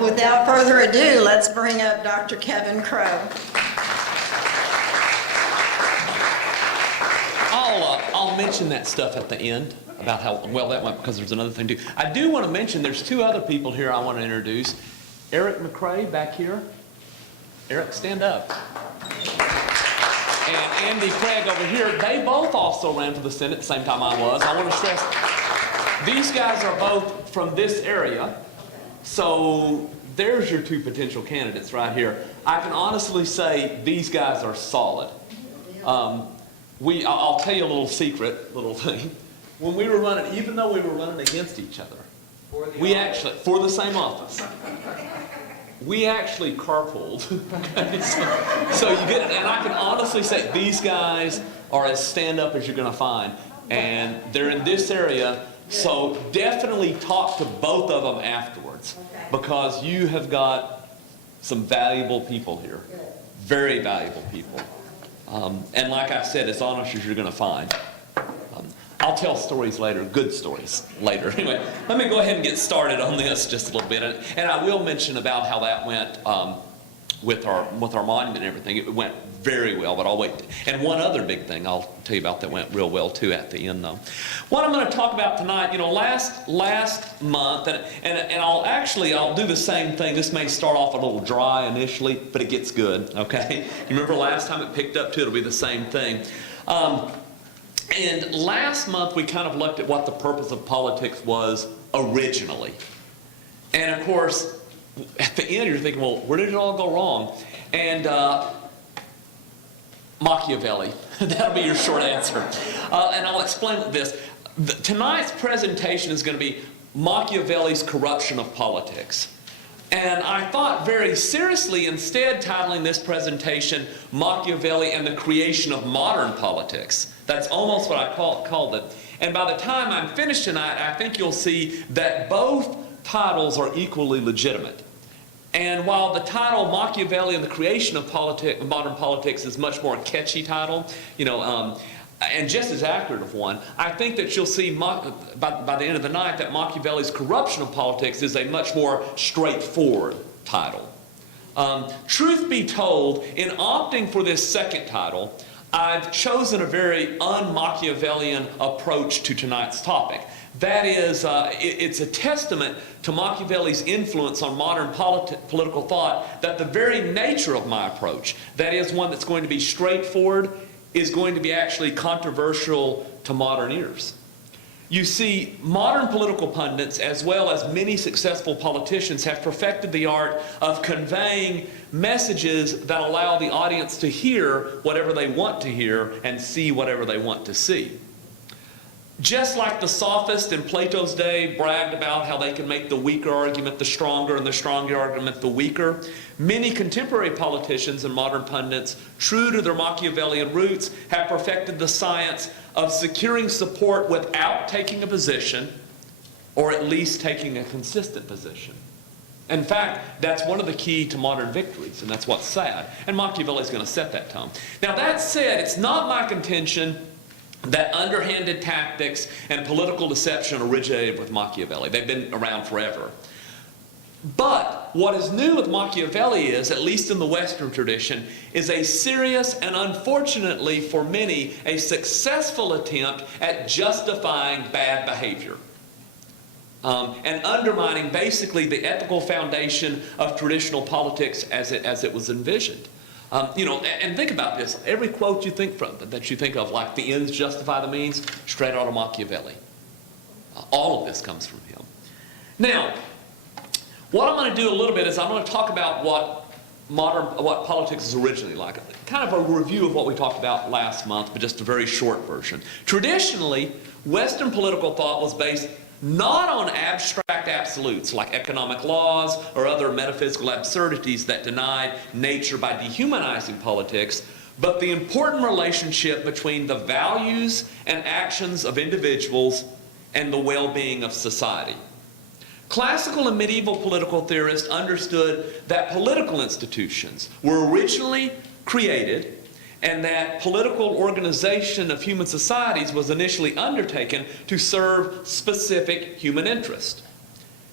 Without further ado, let's bring up Dr. Kevin Crow. I'll mention that stuff at the end about how well that went, because there's another thing too. I do want to mention there's two other people here I want to introduce. Eric McCrae back here. Eric, stand up. And Andy Craig over here. They both also ran for the Senate at the same time I was. I want to stress, these guys are both from this area. So there's your two potential candidates right here. I can honestly say these guys are solid. I'll tell you a little secret, little thing. When we were running, even though we were running against each other, for the same office, we actually carpooled. so you get it, and I can honestly say these guys are as stand-up as you're going to find, and they're in this area. So definitely talk to both of them afterwards, because you have got some valuable people here, very valuable people. And like I said, as honest as you're going to find. I'll tell stories later, good stories later. Anyway, let me go ahead and get started on this just a little bit. And I will mention about how that went with our monument and everything. It went very well, but I'll wait. And one other big thing I'll tell you about that went real well too at the end though. What I'm going to talk about tonight, last month, and I'll do the same thing. This may start off a little dry initially, but it gets good, okay? You remember last time it picked up too, it'll be the same thing. And last month we kind of looked at what the purpose of politics was originally. And of course, at the end you're thinking, well, where did it all go wrong? And Machiavelli. That'll be your short answer. And I'll explain this. Tonight's presentation is going to be Machiavelli's corruption of politics. And I thought very seriously instead titling this presentation Machiavelli and the Creation of Modern Politics. That's almost what I called it. And by the time I'm finished tonight, I think you'll see that both titles are equally legitimate. And while the title Machiavelli and the Creation of Modern Politics is much more a catchy title, and just as accurate of one, I think that you'll see by the end of the night that Machiavelli's Corruption of Politics is a much more straightforward title. Truth be told, in opting for this second title, I've chosen a very un-Machiavellian approach to tonight's topic. That is, it's a testament to Machiavelli's influence on modern political thought that the very nature of my approach, that is one that's going to be straightforward, is going to be actually controversial to modern ears. You see, modern political pundits, as well as many successful politicians, have perfected the art of conveying messages that allow the audience to hear whatever they want to hear and see whatever they want to see. Just like the sophists in Plato's day bragged about how they can make the weaker argument the stronger and the stronger argument the weaker, many contemporary politicians and modern pundits, true to their Machiavellian roots, have perfected the science of securing support without taking a position, or at least taking a consistent position. In fact, that's one of the key to modern victories, and that's what's sad. And Machiavelli is going to set that tone. Now that said, it's not my contention that underhanded tactics and political deception originated with Machiavelli. They've been around forever. But what is new with Machiavelli is, at least in the Western tradition, is a serious and unfortunately for many, a successful attempt at justifying bad behavior. And undermining basically the ethical foundation of traditional politics as it was envisioned. And think about this. Every quote that you think of, like the ends justify the means, straight out of Machiavelli. All of this comes from him. Now, what I'm going to do a little bit is I'm going to talk about what politics is originally like. Kind of a review of what we talked about last month, but just a very short version. Traditionally, Western political thought was based not on abstract absolutes like economic laws or other metaphysical absurdities that denied nature by dehumanizing politics, but the important relationship between the values and actions of individuals and the well-being of society. Classical and medieval political theorists understood that political institutions were originally created and that political organization of human societies was initially undertaken to serve specific human interests.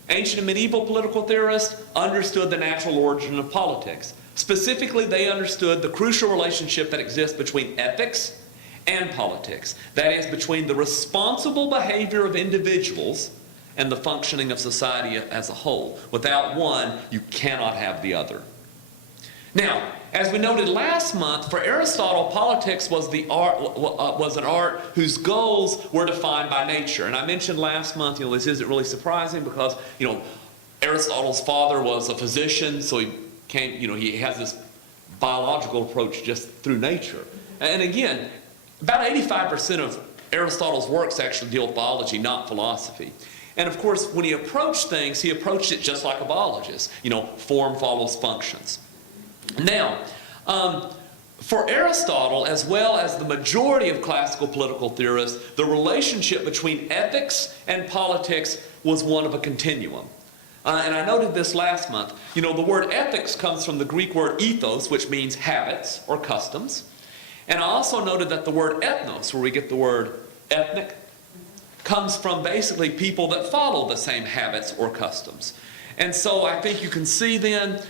Ancient and medieval political theorists understood the natural origin of politics. Specifically, they understood the crucial relationship that exists between ethics and politics. That is, between the responsible behavior of individuals and the functioning of society as a whole. Without one, you cannot have the other. Now, as we noted last month, for Aristotle, politics was an art whose goals were defined by nature. And I mentioned last month, this isn't really surprising because, Aristotle's father was a physician, so he has this biological approach just through nature. And again, about 85% of Aristotle's works actually deal with biology, not philosophy. And of course, when he approached things, he approached it just like a biologist. Form follows functions. Now, for Aristotle, as well as the majority of classical political theorists, the relationship between ethics and politics was one of a continuum. And I noted this last month. The word ethics comes from the Greek word ethos, which means habits or customs. And I also noted that the word ethnos, where we get the word ethnic, comes from basically people that follow the same habits or customs. And so I think you can see then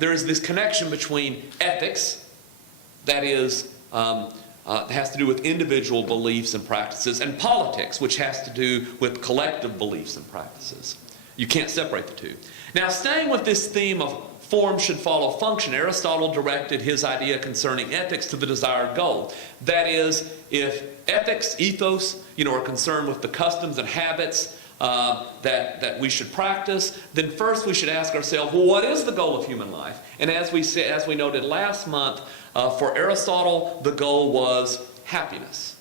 there is this connection between ethics, that is, has to do with individual beliefs and practices, and politics, which has to do with collective beliefs and practices. You can't separate the two. Now, staying with this theme of form should follow function, Aristotle directed his idea concerning ethics to the desired goal. That is, if ethics, ethos, are concerned with the customs and habits that we should practice, then first we should ask ourselves, well, what is the goal of human life? And as we noted last month, for Aristotle, the goal was happiness.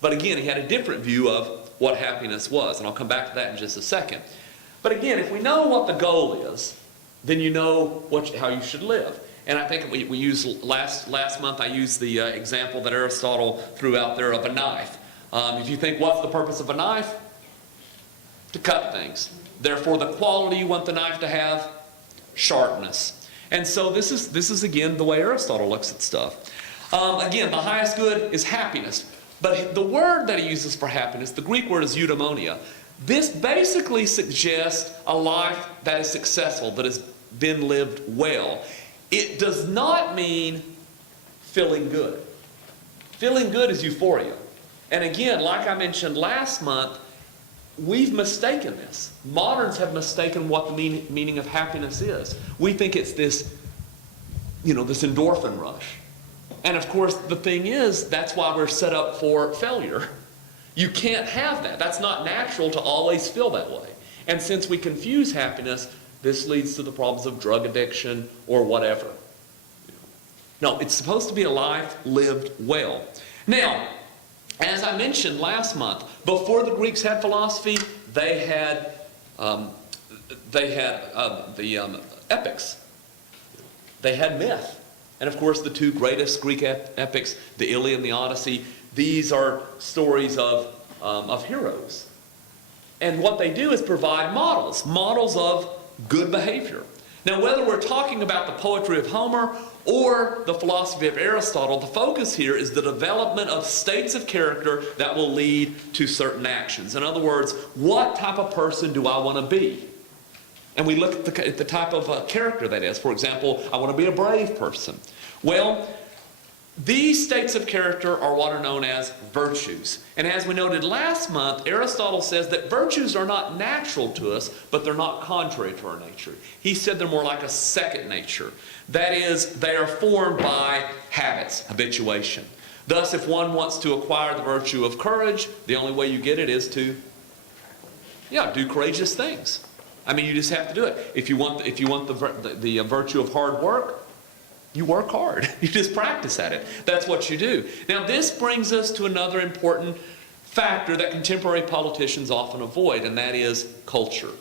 But again, he had a different view of what happiness was, and I'll come back to that in just a second. But again, if we know what the goal is, then you know how you should live. And I think we used last month, I used the example that Aristotle threw out there of a knife. If you think, what's the purpose of a knife? To cut things. Therefore, the quality you want the knife to have, sharpness. And so this is again the way Aristotle looks at stuff. Again, the highest good is happiness. But the word that he uses for happiness, the Greek word is eudaimonia. This basically suggests a life that is successful, that has been lived well. It does not mean feeling good. Feeling good is euphoria. And again, like I mentioned last month, we've mistaken this. Moderns have mistaken what the meaning of happiness is. We think it's this endorphin rush. And of course, the thing is, that's why we're set up for failure. You can't have that. That's not natural to always feel that way. And since we confuse happiness, this leads to the problems of drug addiction or whatever. No, it's supposed to be a life lived well. Now, as I mentioned last month, before the Greeks had philosophy, they had the epics. They had myth. And of course, the two greatest Greek epics, the Iliad and the Odyssey, these are stories of heroes. And what they do is provide models of good behavior. Now, whether we're talking about the poetry of Homer or the philosophy of Aristotle, the focus here is the development of states of character that will lead to certain actions. In other words, what type of person do I want to be? And we look at the type of character that is. For example, I want to be a brave person. Well, these states of character are what are known as virtues. And as we noted last month, Aristotle says that virtues are not natural to us, but they're not contrary to our nature. He said they're more like a second nature. That is, they are formed by habits, habituation. Thus, if one wants to acquire the virtue of courage, the only way you get it is to, do courageous things. I mean, you just have to do it. If you want the virtue of hard work, you work hard. You just practice at it. That's what you do. Now, this brings us to another important factor that contemporary politicians often avoid, and that is culture.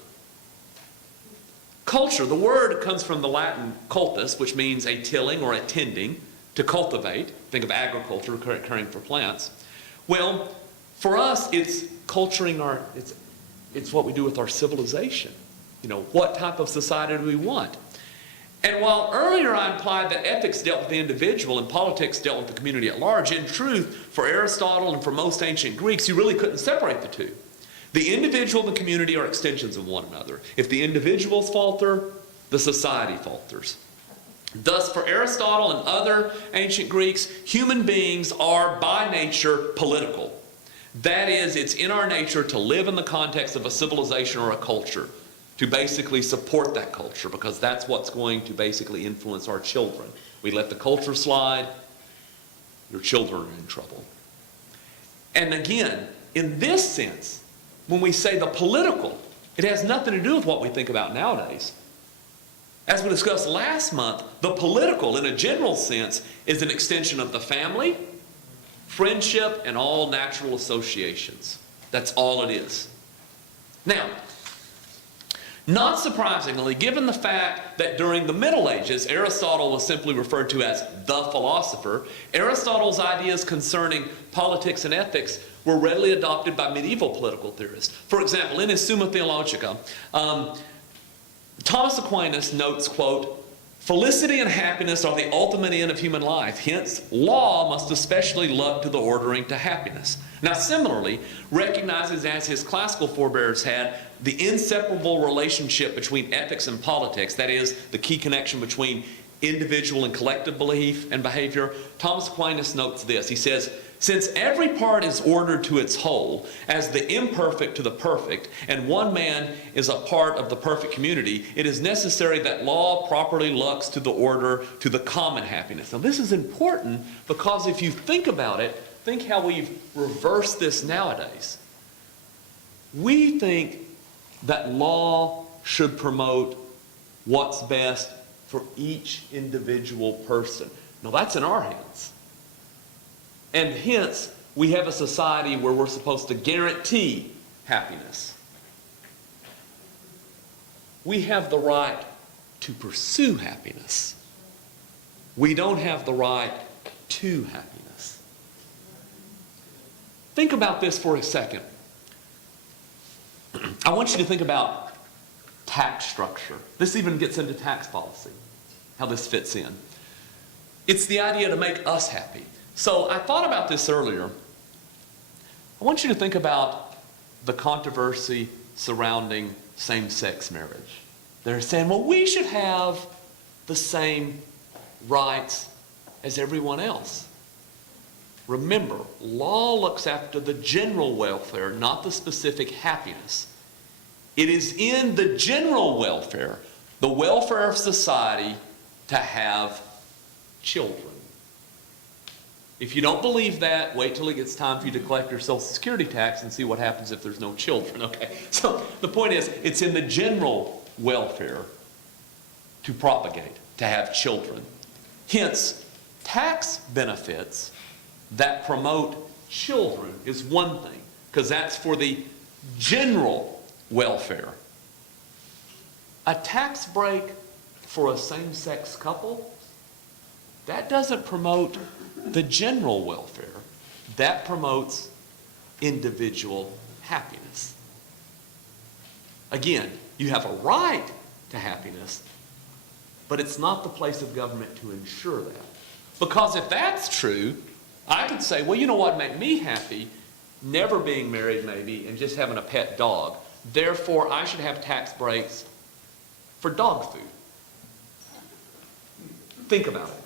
Culture, the word comes from the Latin cultus, which means a tilling or a tending, to cultivate. Think of agriculture, caring for plants. Well, for us, it's culturing it's what we do with our civilization. What type of society do we want? And while earlier I implied that ethics dealt with the individual and politics dealt with the community at large, in truth, for Aristotle and for most ancient Greeks, you really couldn't separate the two. The individual and the community are extensions of one another. If the individuals falter, the society falters. Thus, for Aristotle and other ancient Greeks, human beings are by nature political. That is, it's in our nature to live in the context of a civilization or a culture, to basically support that culture, because that's what's going to basically influence our children. We let the culture slide, your children are in trouble. And again, in this sense, when we say the political, it has nothing to do with what we think about nowadays. As we discussed last month, the political, in a general sense, is an extension of the family, friendship, and all natural associations. That's all it is. Now, not surprisingly, given the fact that during the Middle Ages, Aristotle was simply referred to as the philosopher, Aristotle's ideas concerning politics and ethics were readily adopted by medieval political theorists. For example, in his Summa Theologica, Thomas Aquinas notes, quote, "Felicity and happiness are the ultimate end of human life. Hence, law must especially look to the ordering to happiness." Now, similarly, recognizes, as his classical forebears had, the inseparable relationship between ethics and politics, that is, the key connection between individual and collective belief and behavior, Thomas Aquinas notes this. He says, "Since every part is ordered to its whole, as the imperfect to the perfect, and one man is a part of the perfect community, it is necessary that law properly looks to the order, to the common happiness." Now, this is important because if you think about it, think how we've reversed this nowadays. We think that law should promote what's best for each individual person. Now, that's in our hands. And hence, we have a society where we're supposed to guarantee happiness. We have the right to pursue happiness. We don't have the right to happiness. Think about this for a second. I want you to think about tax structure. This even gets into tax policy, how this fits in. It's the idea to make us happy. So I thought about this earlier. I want you to think about the controversy surrounding same-sex marriage. They're saying, well, we should have the same rights as everyone else. Remember, law looks after the general welfare, not the specific happiness. It is in the general welfare, the welfare of society, to have children. If you don't believe that, wait till it gets time for you to collect your Social Security tax and see what happens if there's no children, okay? So the point is, it's in the general welfare to propagate, to have children. Hence, tax benefits that promote children is one thing, because that's for the general welfare. A tax break for a same-sex couple, that doesn't promote the general welfare. That promotes individual happiness. Again, you have a right to happiness, but it's not the place of government to ensure that. Because if that's true, I could say, well, you know what make me happy? Never being married maybe and just having a pet dog. Therefore, I should have tax breaks for dog food. Think about it.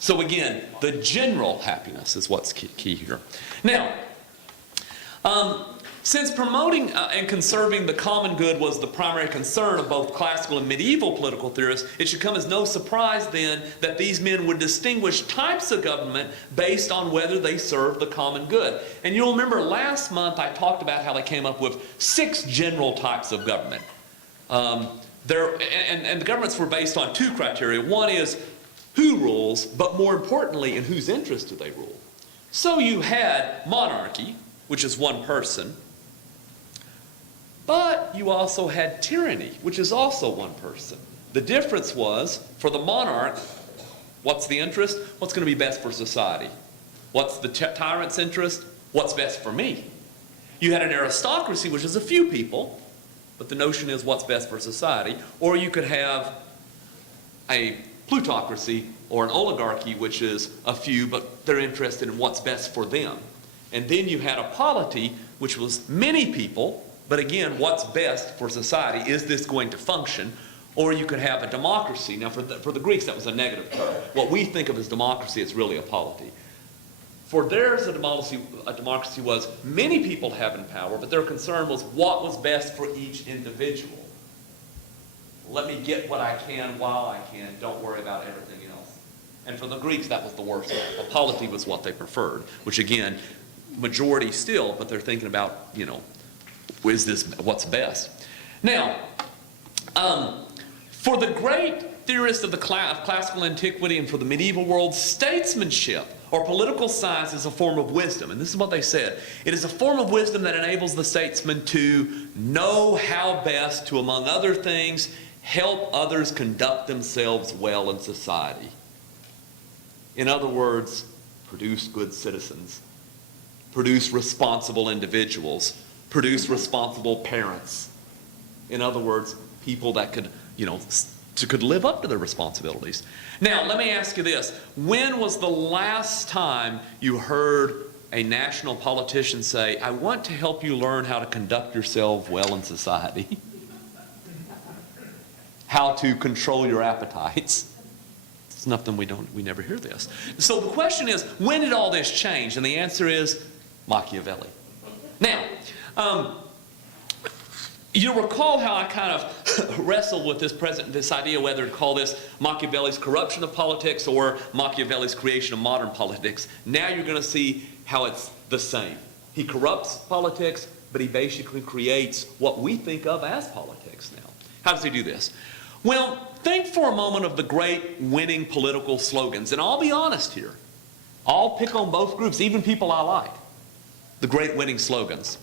So again, the general happiness is what's key here. Now, since promoting and conserving the common good was the primary concern of both classical and medieval political theorists, it should come as no surprise then that these men would distinguish types of government based on whether they serve the common good. And you'll remember last month I talked about how they came up with 6 general types of government. And the governments were based on 2 criteria. One is who rules, but more importantly, in whose interest do they rule? So you had monarchy, which is one person, but you also had tyranny, which is also one person. The difference was, for the monarch, what's the interest? What's going to be best for society? What's the tyrant's interest? What's best for me? You had an aristocracy, which is a few people, but the notion is what's best for society. Or you could have a plutocracy or an oligarchy, which is a few, but they're interested in what's best for them. And then you had a polity, which was many people, but again, what's best for society? Is this going to function? Or you could have a democracy. Now, for the Greeks, that was a negative term. What we think of as democracy, it's really a polity. For theirs, a democracy was many people having power, but their concern was what was best for each individual. Let me get what I can while I can. Don't worry about everything else. And for the Greeks, that was the worst. A polity was what they preferred, which again, majority still, but they're thinking about, is this what's best? Now, for the great theorists of the classical antiquity and for the medieval world, statesmanship or political science is a form of wisdom. And this is what they said. It is a form of wisdom that enables the statesman to know how best to, among other things, help others conduct themselves well in society. In other words, produce good citizens, produce responsible individuals, produce responsible parents. In other words, people that could, could live up to their responsibilities. Now, let me ask you this. When was the last time you heard a national politician say, I want to help you learn how to conduct yourself well in society? How to control your appetites? It's nothing we never hear this. So the question is, when did all this change? And the answer is Machiavelli. Now, you'll recall how I kind of wrestled with this idea whether to call this Machiavelli's corruption of politics or Machiavelli's creation of modern politics. Now you're going to see how it's the same. He corrupts politics, but he basically creates what we think of as politics now. How does he do this? Well, think for a moment of the great winning political slogans. And I'll be honest here. I'll pick on both groups, even people I like. The great winning slogans.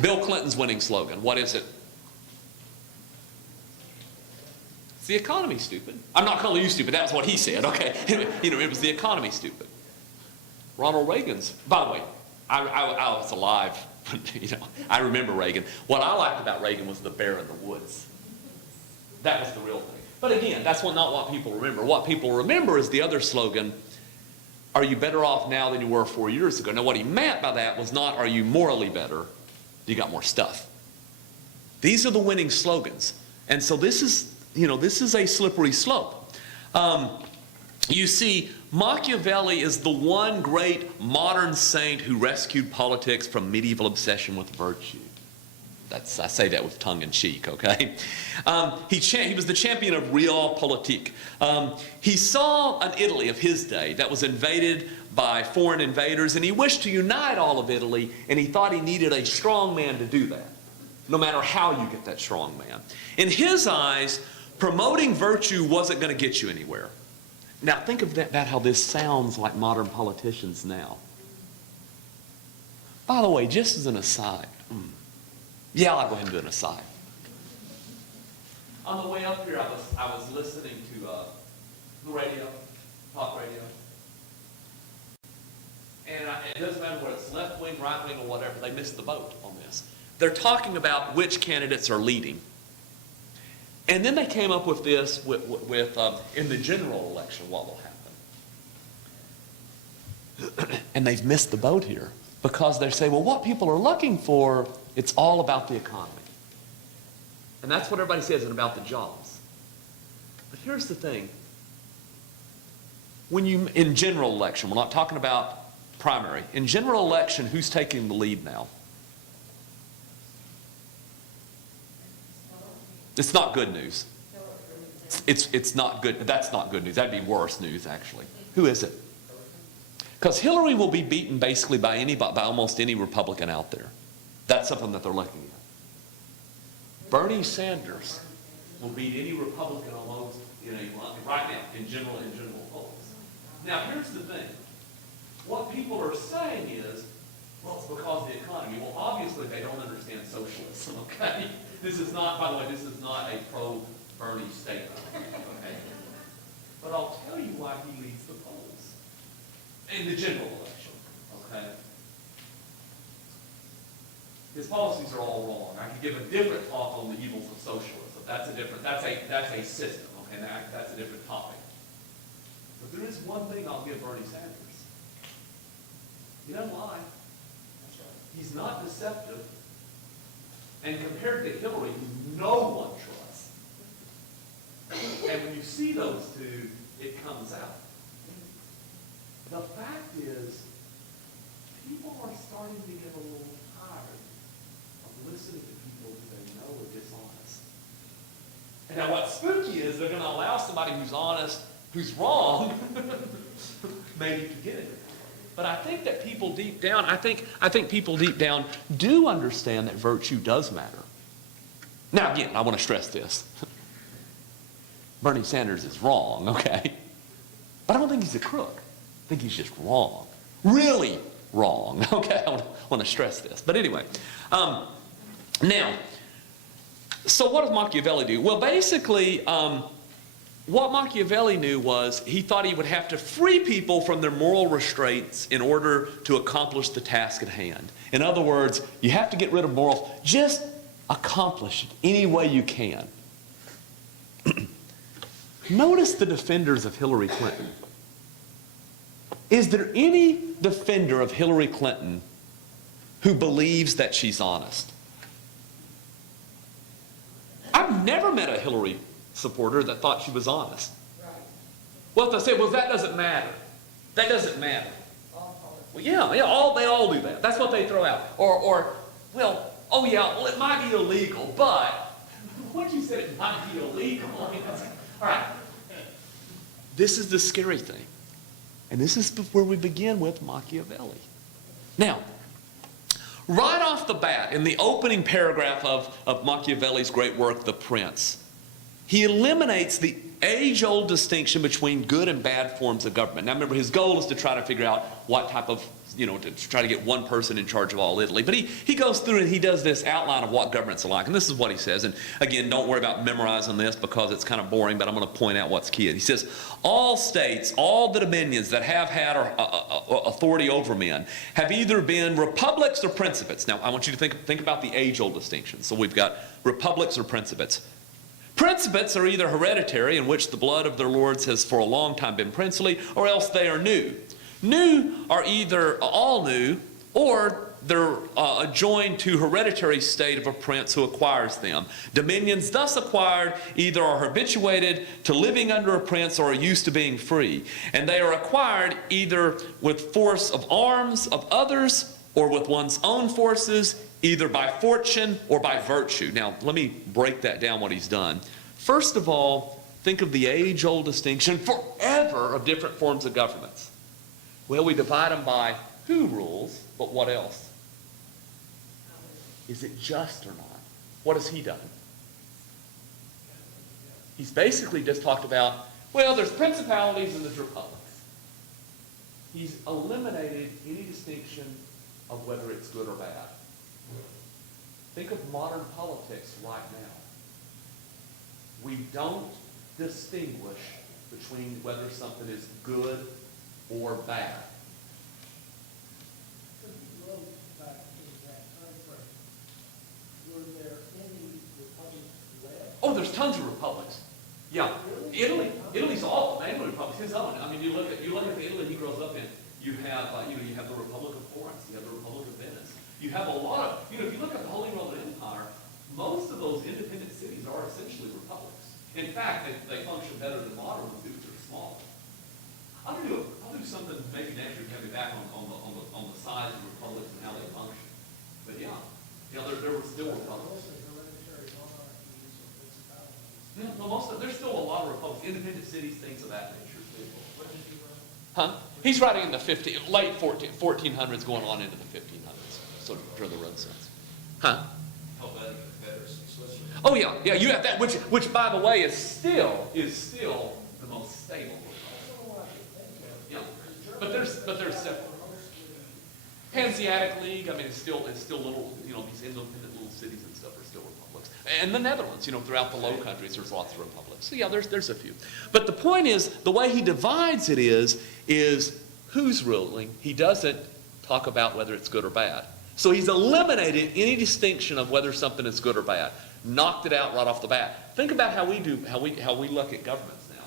Bill Clinton's winning slogan, what is it? It's the economy, stupid. I'm not calling you stupid, that's what he said, okay? It was the economy, stupid. Ronald Reagan's, by the way, I was alive, I remember Reagan. What I liked about Reagan was the bear in the woods. That was the real thing. But again, that's not what people remember. What people remember is the other slogan, are you better off now than you were 4 years ago? Now what he meant by that was not, are you morally better? You got more stuff. These are the winning slogans. And so this is a slippery slope. You see, Machiavelli is the one great modern saint who rescued politics from medieval obsession with virtue. I say that with tongue in cheek, okay? He was the champion of realpolitik. He saw an Italy of his day that was invaded by foreign invaders, and he wished to unite all of Italy, and he thought he needed a strong man to do that, no matter how you get that strong man. In his eyes, promoting virtue wasn't going to get you anywhere. Now think of that how this sounds like modern politicians now. By the way, just as an aside, yeah, I'll go ahead and do an aside. On the way up here, I was listening to the radio, talk radio. And it doesn't matter whether it's left wing, right wing, or whatever, they missed the boat on this. They're talking about which candidates are leading. And then they came up with this in the general election, what will happen. And they've missed the boat here because they say, well, what people are looking for, it's all about the economy. And that's what everybody says, and about the jobs. But here's the thing. In general election, we're not talking about primary. In general election, who's taking the lead now? It's not good news. It's not good. That's not good news. That'd be worse news, actually. Who is it? Because Hillary will be beaten basically by almost any Republican out there. That's something that they're looking at. Bernie Sanders will beat any Republican almost right now in general polls. Now here's the thing. What people are saying is, well, it's because of the economy. Well, obviously they don't understand socialism, okay? This is not, by the way, this is not a pro-Bernie statement, okay? But I'll tell you why he leads the polls in the general election, okay? His policies are all wrong. I could give a different talk on the evils of socialism. That's a system, okay? That's a different topic. But there is one thing I'll give Bernie Sanders. He doesn't lie. He's not deceptive. And compared to Hillary, who no one trusts. And when you see those two, it comes out. The fact is, people are starting to get a little tired of listening to people who they know are dishonest. And now what's spooky is they're going to allow somebody who's honest, who's wrong, maybe to get it. But I think that people deep down, I think people deep down do understand that virtue does matter. Now again, I want to stress this. Bernie Sanders is wrong, okay? But I don't think he's a crook. I think he's just wrong. Really wrong, okay? I want to stress this. But anyway, now, so what does Machiavelli do? Well, basically, what Machiavelli knew was he thought he would have to free people from their moral restraints in order to accomplish the task at hand. In other words, you have to get rid of morals. Just accomplish it any way you can. Notice the defenders of Hillary Clinton. Is there any defender of Hillary Clinton who believes that she's honest? I've never met a Hillary supporter that thought she was honest. Right. Well, they say, well, that doesn't matter. That doesn't matter. Well, yeah, they all do that. That's what they throw out. Or, well, oh yeah, well, it might be illegal, but once you said it might be illegal, I mean, that's, all right. This is the scary thing. And this is where we begin with Machiavelli. Now, right off the bat, in the opening paragraph of Machiavelli's great work, The Prince, he eliminates the age-old distinction between good and bad forms of government. Now remember, his goal is to try to figure out what type of, to try to get one person in charge of all Italy. But he goes through and he does this outline of what governments are like. And this is what he says. And again, don't worry about memorizing this because it's kind of boring, but I'm going to point out what's key. He says, all states, all the dominions that have had authority over men have either been republics or principates. Now, I want you to think about the age-old distinction. So we've got republics or principates. Principates are either hereditary, in which the blood of their lords has for a long time been princely, or else they are new. New are either all new, or they're joined to hereditary state of a prince who acquires them. Dominions thus acquired either are habituated to living under a prince or are used to being free. And they are acquired either with force of arms of others or with one's own forces, either by fortune or by virtue. Now, let me break that down, what he's done. First of all, think of the age-old distinction forever of different forms of governments. Well, we divide them by who rules, but what else? Is it just or not? What has he done? He's basically just talked about, well, there's principalities and there's republics. He's eliminated any distinction of whether it's good or bad. Think of modern politics right now. We don't distinguish between whether something is good or bad. Were there any republics left? Oh, there's tons of republics. Yeah, Italy's all mainly republics. His own. I mean, you look at the Italy he grows up in. You have you have the Republic of Florence. You have the Republic of Venice. You have a lot of if you look at the Holy Roman Empire, most of those independent cities are essentially republics. In fact, they function better than modern ones because they're smaller. I'll do something maybe next year coming back on the size of republics and how they function. But yeah, there were still republics. Yeah, well, there's still a lot of republics, independent cities, things of that nature. Huh? He's writing in the late 1400s, going on into the 1500s. So during the Renaissance. Huh? Oh yeah, you have that, which by the way is still the most stable. Yeah, but there's several. Hanseatic League, I mean, it's still little, these independent little cities and stuff are still republics. And the Netherlands, throughout the Low Countries, there's lots of republics. So yeah, there's a few. But the point is, the way he divides it is who's ruling. He doesn't talk about whether it's good or bad. So he's eliminated any distinction of whether something is good or bad. Knocked it out right off the bat. Think about how we look at governments now.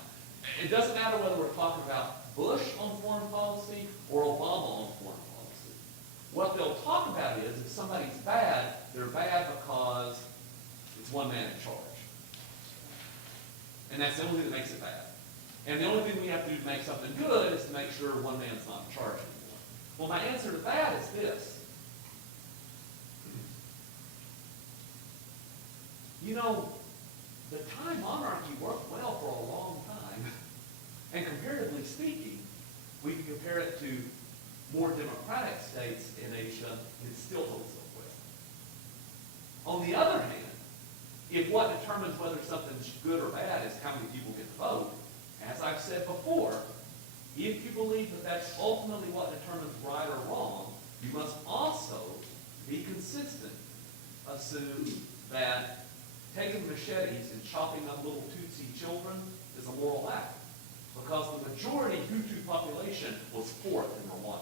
It doesn't matter whether we're talking about Bush on foreign policy or Obama on foreign policy. What they'll talk about is if somebody's bad, they're bad because it's one man in charge. And that's the only thing that makes it bad. And the only thing we have to do to make something good is to make sure one man's not in charge anymore. Well, my answer to that is this. You know, the time monarchy worked well for a long time. And comparatively speaking, we can compare it to more democratic states in Asia, it still holds up well. On the other hand, if what determines whether something's good or bad is how many people get to vote, as I've said before, if you believe that that's ultimately what determines right or wrong, you must also be consistent. Assume that taking machetes and chopping up little Tutsi children is a moral act, because the majority Hutu population was fourth in Rwanda.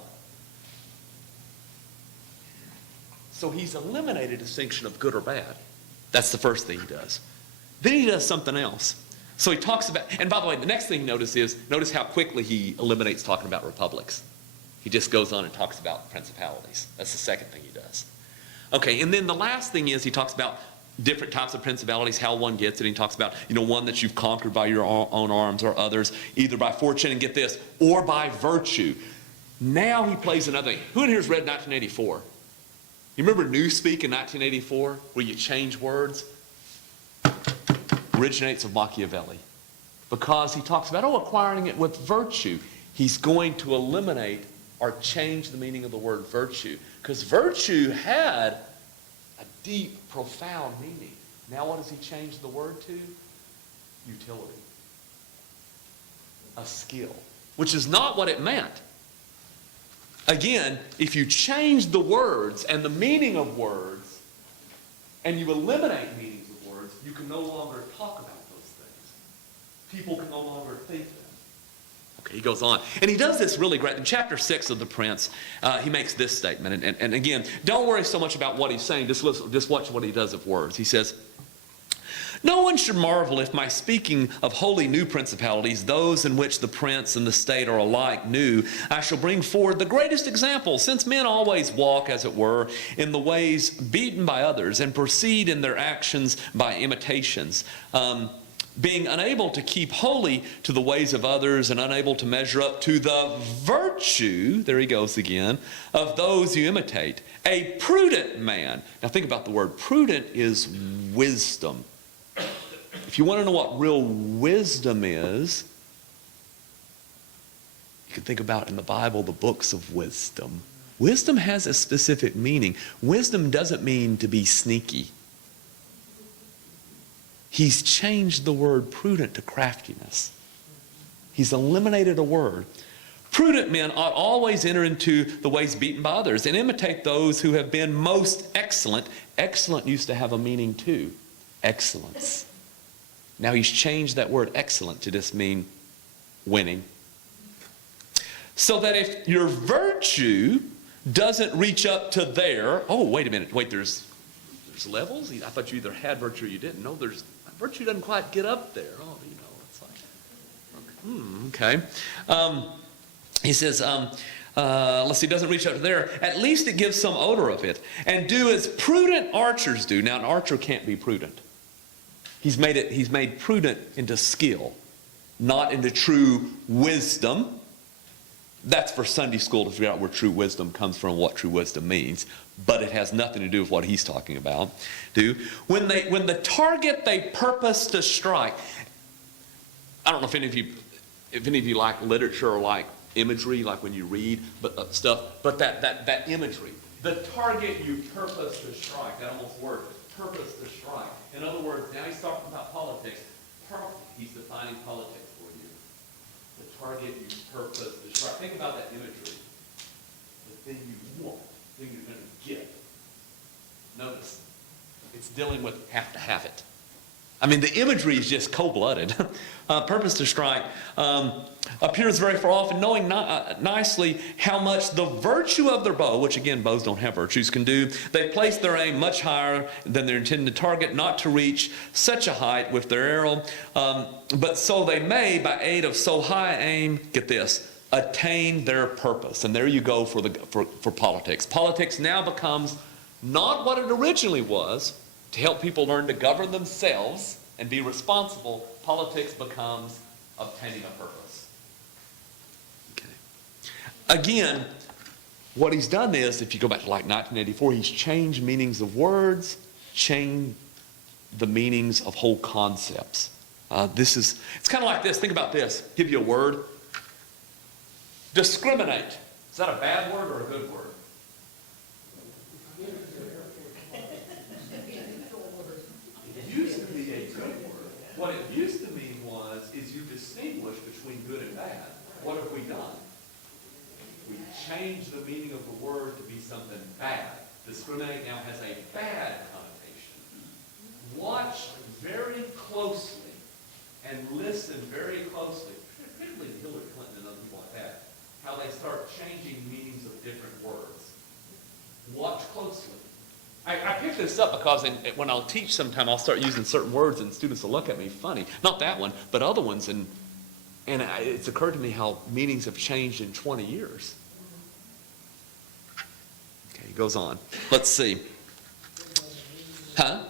So he's eliminated a distinction of good or bad. That's the first thing he does. Then he does something else. So he talks about, and by the way, the next thing you notice is, notice how quickly he eliminates talking about republics. He just goes on and talks about principalities. That's the second thing he does. Okay, and then the last thing is he talks about different types of principalities, how one gets it. He talks about, one that you've conquered by your own arms, or others, either by fortune, and get this, or by virtue. Now he plays another thing. Who in here has read 1984? You remember Newspeak in 1984, where you change words? Originates of Machiavelli. Because he talks about, acquiring it with virtue. He's going to eliminate or change the meaning of the word virtue. Because virtue had a deep, profound meaning. Now what does he change the word to? Utility. A skill. Which is not what it meant. Again, if you change the words and the meaning of words, and you eliminate meanings of words, you can no longer talk about those things. People can no longer think them. Okay, he goes on. And he does this really great. In chapter 6 of The Prince, he makes this statement. And again, don't worry so much about what he's saying. Just watch what he does of words. He says, "No one should marvel if my speaking of wholly new principalities, those in which the prince and the state are alike new, I shall bring forward the greatest example, since men always walk, as it were, in the ways beaten by others, and proceed in their actions by imitations, being unable to keep holy to the ways of others, and unable to measure up to the virtue," there he goes again, "of those you imitate. A prudent man," now think about the word, prudent is wisdom. If you want to know what real wisdom is, you can think about in the Bible the books of wisdom. Wisdom has a specific meaning. Wisdom doesn't mean to be sneaky. He's changed the word prudent to craftiness. He's eliminated a word. Prudent men ought always enter into the ways beaten by others and imitate those who have been most excellent. Excellent used to have a meaning too. Excellence. Now he's changed that word excellent to just mean winning. So that if your virtue doesn't reach up to their, wait a minute, there's levels? I thought you either had virtue or you didn't. No, virtue doesn't quite get up there. It's like, okay. He says, let's see, doesn't reach up to there. At least it gives some odor of it. And do as prudent archers do. Now, an archer can't be prudent. He's made prudent into skill, not into true wisdom. That's for Sunday school to figure out where true wisdom comes from, what true wisdom means. But it has nothing to do with what he's talking about. When the target they purpose to strike, I don't know if any of you like literature or like imagery, like when you read stuff, but that imagery, the target you purpose to strike, that almost word, purpose to strike. In other words, now he's talking about politics. He's defining politics for you. The target you purpose to strike. Think about that imagery. The thing you want, the thing you're going to get. Notice, it's dealing with have to have it. I mean, the imagery is just cold-blooded. Purpose to strike appears very far off, and knowing nicely how much the virtue of their bow, which again, bows don't have virtues, can do, they place their aim much higher than their intended target, not to reach such a height with their arrow, but so they may, by aid of so high aim, get this, attain their purpose. And there you go for politics. Politics now becomes not what it originally was, to help people learn to govern themselves and be responsible. Politics becomes obtaining a purpose. Okay. Again, what he's done is, if you go back to like 1984, he's changed meanings of words, changed the meanings of whole concepts. It's kind of like this. Think about this. Give you a word. Discriminate. Is that a bad word or a good word? It used to be a good word. What it used to mean is you distinguish between good and bad. What have we done? We changed the meaning of the word to be something bad. Discriminate now has a bad connotation. Watch very closely and listen very closely, particularly Hillary Clinton and other people like that, how they start changing meanings of different words. Watch closely. I pick this up because when I'll teach sometime, I'll start using certain words and students will look at me funny. Not that one, but other ones. And it's occurred to me how meanings have changed in 20 years. Okay, he goes on. Let's see. Huh?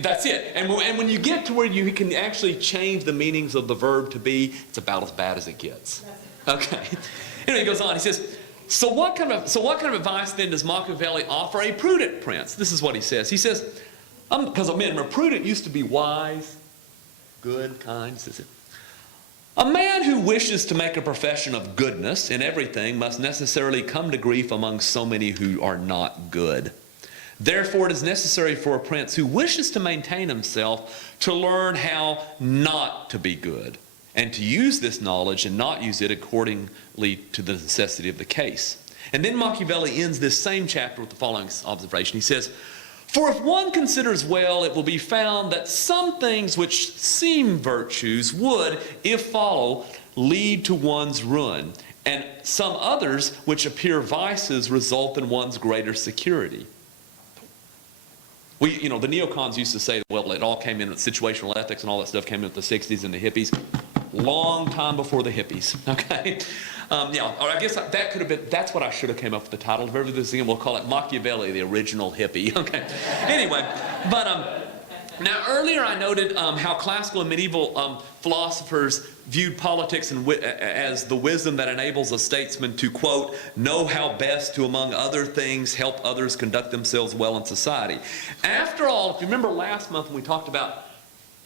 That's it. And when you get to where you can actually change the meanings of the verb to be, it's about as bad as it gets. Okay. Anyway, he goes on. He says, so what kind of advice then does Machiavelli offer a prudent prince? This is what he says. He says, because remember, prudent used to be wise, good, kind. Says it. A man who wishes to make a profession of goodness in everything must necessarily come to grief among so many who are not good. Therefore, it is necessary for a prince who wishes to maintain himself to learn how not to be good, and to use this knowledge and not use it accordingly to the necessity of the case. And then Machiavelli ends this same chapter with the following observation. He says, for if one considers well, it will be found that some things which seem virtues would, if followed, lead to one's ruin, and some others which appear vices result in one's greater security. The neocons used to say, well, it all came in with situational ethics and all that stuff came in with the 60s and the hippies. Long time before the hippies, okay? Or I guess that could have been, that's what I should have came up with the title. If ever this again, we'll call it Machiavelli, the original hippie, okay? Anyway, but now earlier I noted how classical and medieval philosophers viewed politics as the wisdom that enables a statesman to, quote, know how best to, among other things, help others conduct themselves well in society. After all, if you remember last month when we talked about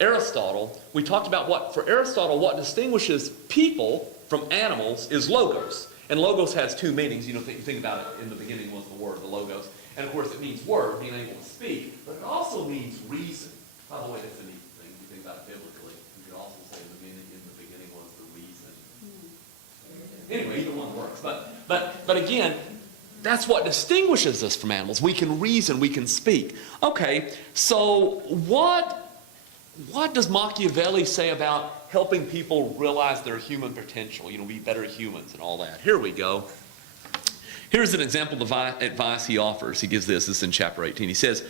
Aristotle, we talked about what distinguishes people from animals is logos. And logos has two meanings. You think about it, in the beginning was the word, the logos. And of course it means word, being able to speak, but it also means reason. By the way, that's a neat thing. If you think about it biblically, you could also say in the beginning was the reason. Anyway, either one works. But again, that's what distinguishes us from animals. We can reason, we can speak. Okay, so what does Machiavelli say about helping people realize their human potential, be better humans and all that? Here we go. Here's an example of advice he offers. He gives this in chapter 18. He says,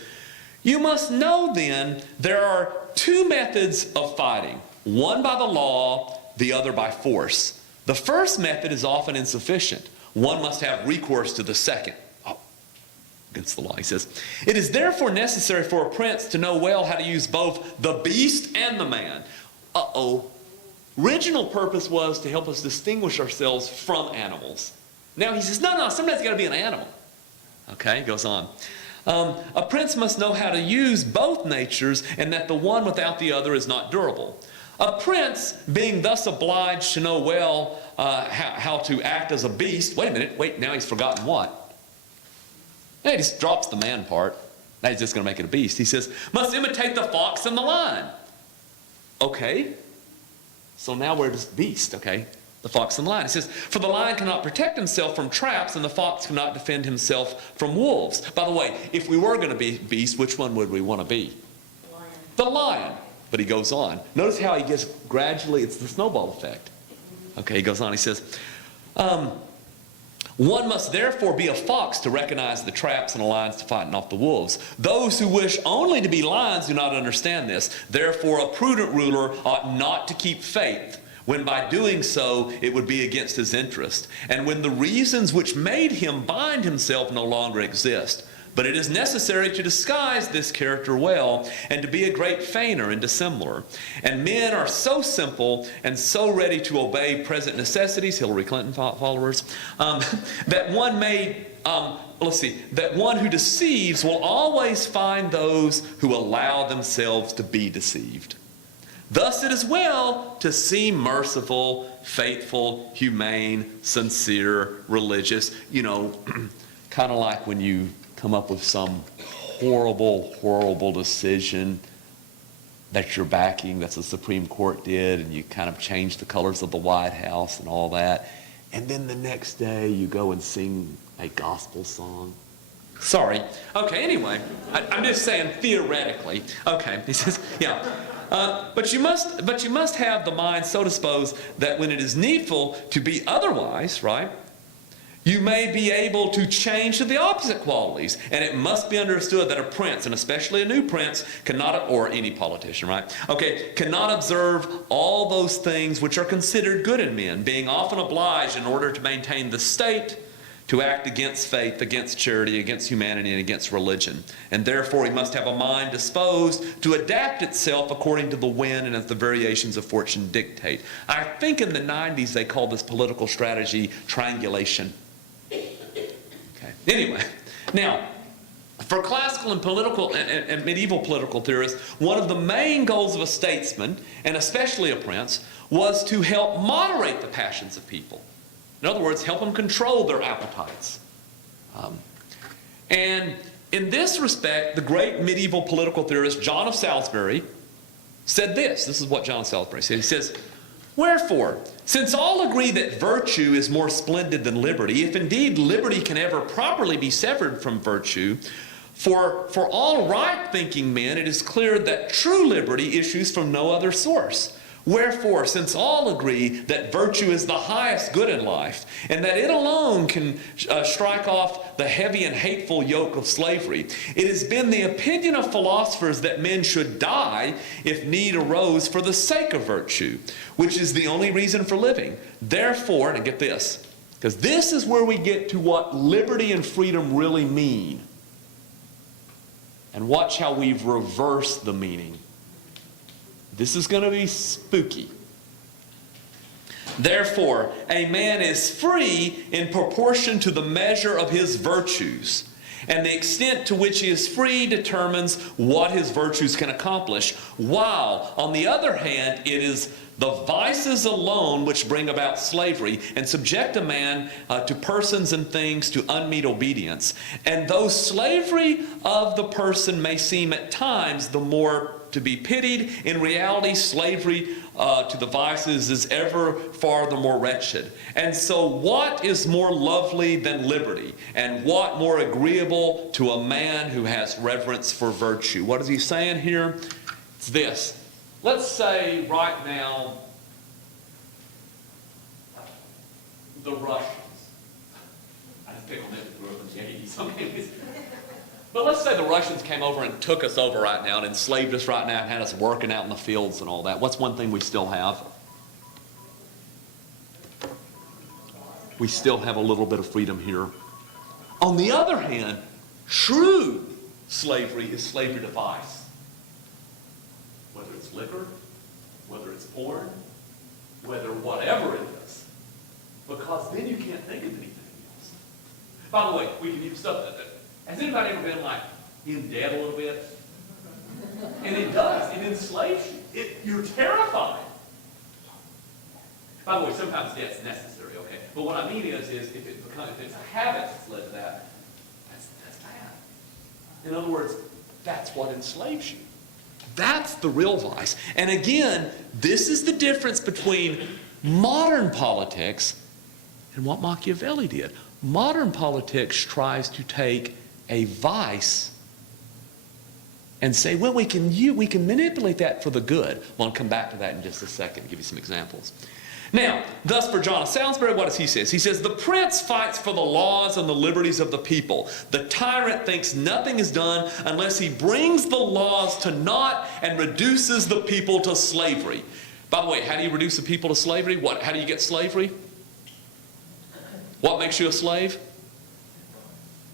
you must know then there are two methods of fighting, one by the law, the other by force. The first method is often insufficient. One must have recourse to the second. Against the law. He says, it is therefore necessary for a prince to know well how to use both the beast and the man. Original purpose was to help us distinguish ourselves from animals. Now he says, no, somebody's got to be an animal. Okay, he goes on. A prince must know how to use both natures, and that the one without the other is not durable. A prince, being thus obliged to know well how to act as a beast. Wait, now he's forgotten what? He just drops the man part. Now he's just going to make it a beast. He says, must imitate the fox and the lion. Okay. So now we're just beast, okay? The fox and the lion. He says, for the lion cannot protect himself from traps, and the fox cannot defend himself from wolves. By the way, if we were going to be beast, which one would we want to be? Lion. The lion. But he goes on. Notice how he gets gradually, it's the snowball effect. Okay, he goes on. He says, one must therefore be a fox to recognize the traps and the lions to fighting off the wolves. Those who wish only to be lions do not understand this. Therefore, a prudent ruler ought not to keep faith when by doing so it would be against his interest, and when the reasons which made him bind himself no longer exist. But it is necessary to disguise this character well, and to be a great feigner and dissembler. And men are so simple and so ready to obey present necessities, Hillary Clinton followers, that one who deceives will always find those who allow themselves to be deceived. Thus it is well to seem merciful, faithful, humane, sincere, religious, kind of like when you come up with some horrible decision that you're backing, that the Supreme Court did, and you kind of change the colors of the White House and all that, and then the next day you go and sing a gospel song. Sorry. Okay, anyway, I'm just saying theoretically. Okay, he says, yeah. But you must have the mind so disposed that when it is needful to be otherwise, right, you may be able to change to the opposite qualities. And it must be understood that a prince, and especially a new prince, cannot, or any politician, right? Okay, cannot observe all those things which are considered good in men, being often obliged in order to maintain the state to act against faith, against charity, against humanity, and against religion. And therefore he must have a mind disposed to adapt itself according to the wind and as the variations of fortune dictate. I think in the 90s they called this political strategy triangulation. Okay. Anyway, now, for classical and political and medieval political theorists, one of the main goals of a statesman, and especially a prince, was to help moderate the passions of people. In other words, help them control their appetites. And in this respect, the great medieval political theorist John of Salisbury said this. This is what John of Salisbury said. He says, "Wherefore, since all agree that virtue is more splendid than liberty, if indeed liberty can ever properly be severed from virtue, for all right-thinking men it is clear that true liberty issues from no other source. Wherefore, since all agree that virtue is the highest good in life, and that it alone can strike off the heavy and hateful yoke of slavery, it has been the opinion of philosophers that men should die, if need arose, for the sake of virtue, which is the only reason for living. Therefore," and get this, because this is where we get to what liberty and freedom really mean. And watch how we've reversed the meaning. This is going to be spooky. "Therefore, a man is free in proportion to the measure of his virtues, and the extent to which he is free determines what his virtues can accomplish, while, on the other hand, it is the vices alone which bring about slavery and subject a man to persons and things to unmeet obedience. And though slavery of the person may seem at times the more to be pitied, in reality slavery to the vices is ever far the more wretched. And so what is more lovely than liberty? And what more agreeable to a man who has reverence for virtue?" What is he saying here? It's this. Let's say right now, the Russians. I just pick on them who grew up in the 80s. Okay. But let's say the Russians came over and took us over right now and enslaved us right now and had us working out in the fields and all that. What's one thing we still have? We still have a little bit of freedom here. On the other hand, true slavery is slavery to vice. Whether it's liquor, whether it's porn, whether whatever it is. Because then you can't think of anything else. By the way, we can use stuff that has anybody ever been like in debt a little bit? And it does. It enslaves you. You're terrified. By the way, sometimes debt's necessary, okay? But what I mean is if it's a habit that's led to that, that's bad. In other words, that's what enslaves you. That's the real vice. And again, this is the difference between modern politics and what Machiavelli did. Modern politics tries to take a vice and say, well, we can manipulate that for the good. Well, I'll come back to that in just a second, give you some examples. Now, thus for John of Salisbury, what does he say? He says, "The prince fights for the laws and the liberties of the people. The tyrant thinks nothing is done unless he brings the laws to naught and reduces the people to slavery." By the way, how do you reduce the people to slavery? How do you get slavery? What makes you a slave?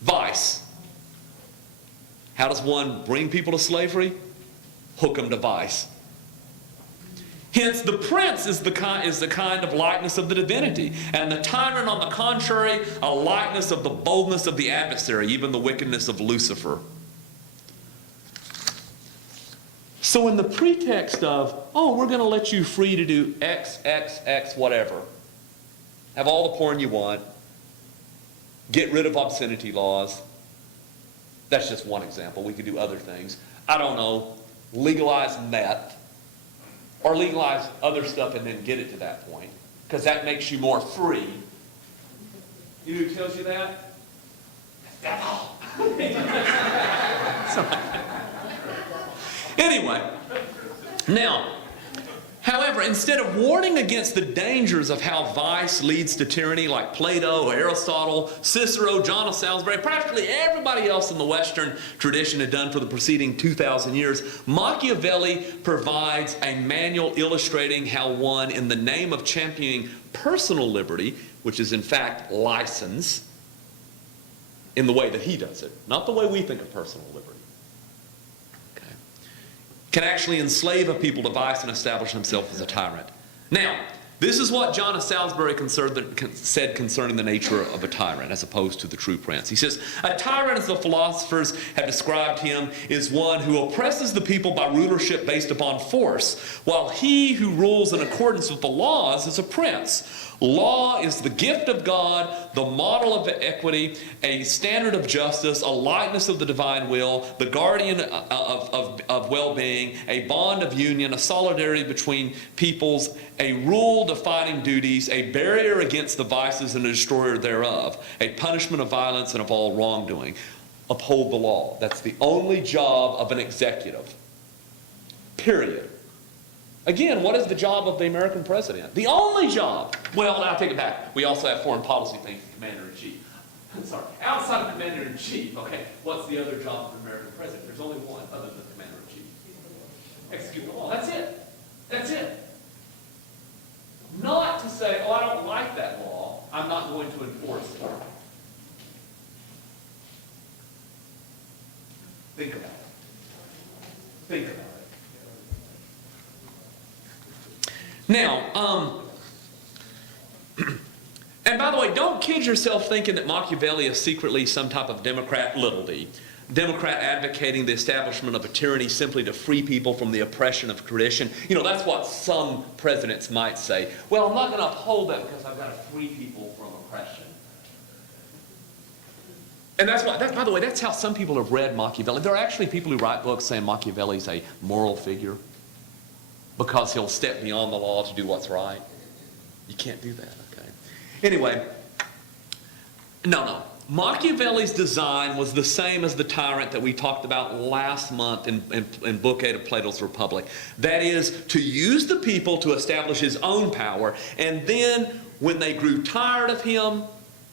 Vice. How does one bring people to slavery? Hook them to vice. Hence, the prince is the kind of likeness of the divinity, and the tyrant, on the contrary, a likeness of the boldness of the adversary, even the wickedness of Lucifer. So in the pretext of, oh, we're going to let you free to do X, X, X, whatever. Have all the porn you want. Get rid of obscenity laws. That's just one example. We could do other things. I don't know. Legalize meth. Or legalize other stuff and then get it to that point. Because that makes you more free. You know who tells you that? The devil. Anyway, now, however, instead of warning against the dangers of how vice leads to tyranny, like Plato, Aristotle, Cicero, John of Salisbury, practically everybody else in the Western tradition had done for the preceding 2,000 years, Machiavelli provides a manual illustrating how one, in the name of championing personal liberty, which is in fact license, in the way that he does it, not the way we think of personal liberty, can actually enslave a people to vice and establish himself as a tyrant. Now, this is what John of Salisbury said concerning the nature of a tyrant as opposed to the true prince. He says, a tyrant, as the philosophers have described him, is one who oppresses the people by rulership based upon force, while he who rules in accordance with the laws is a prince. Law is the gift of God, the model of equity, a standard of justice, a likeness of the divine will, the guardian of well-being, a bond of union, a solidarity between peoples, a rule defining duties, a barrier against the vices and a destroyer thereof, a punishment of violence and of all wrongdoing. Uphold the law. That's the only job of an executive. Period. Again, what is the job of the American president? The only job. Well, I'll take it back. We also have foreign policy things, commander-in-chief. I'm sorry. Outside of commander-in-chief, okay, what's the other job of the American president? There's only one other than commander-in-chief. Execute the law. That's it. That's it. Not to say, oh, I don't like that law, I'm not going to enforce it. Think about it. Think about it. Now, and by the way, don't kid yourself thinking that Machiavelli is secretly some type of Democrat, little d. Democrat advocating the establishment of a tyranny simply to free people from the oppression of tradition. You know, that's what some presidents might say. Well, I'm not going to uphold that because I've got to free people from oppression. And that's why, by the way, that's how some people have read Machiavelli. There are actually people who write books saying Machiavelli's a moral figure because he'll step beyond the law to do what's right. You can't do that, okay? Anyway, no. Machiavelli's design was the same as the tyrant that we talked about last month in Book 8 of Plato's Republic. That is, to use the people to establish his own power, and then, when they grew tired of him,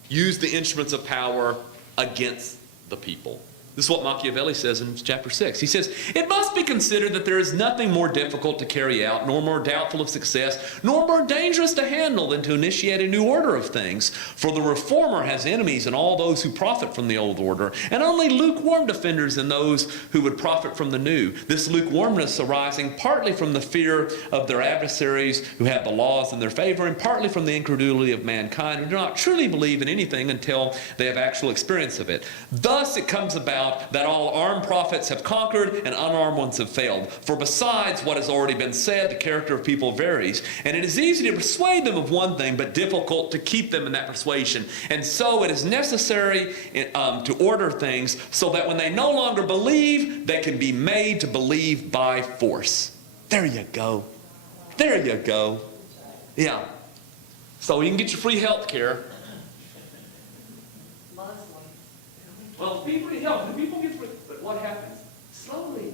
use the instruments of power against the people. This is what Machiavelli says in chapter 6. He says, it must be considered that there is nothing more difficult to carry out, nor more doubtful of success, nor more dangerous to handle than to initiate a new order of things. For the reformer has enemies in all those who profit from the old order, and only lukewarm defenders in those who would profit from the new. This lukewarmness arising partly from the fear of their adversaries who have the laws in their favor, and partly from the incredulity of mankind who do not truly believe in anything until they have actual experience of it. Thus it comes about that all armed prophets have conquered and unarmed ones have failed. For besides what has already been said, the character of people varies, and it is easy to persuade them of one thing, but difficult to keep them in that persuasion. And so it is necessary to order things so that when they no longer believe, they can be made to believe by force. There you go. There you go. Yeah. So you can get your free health care. Well, it's free health. The people get free. But what happens? Slowly.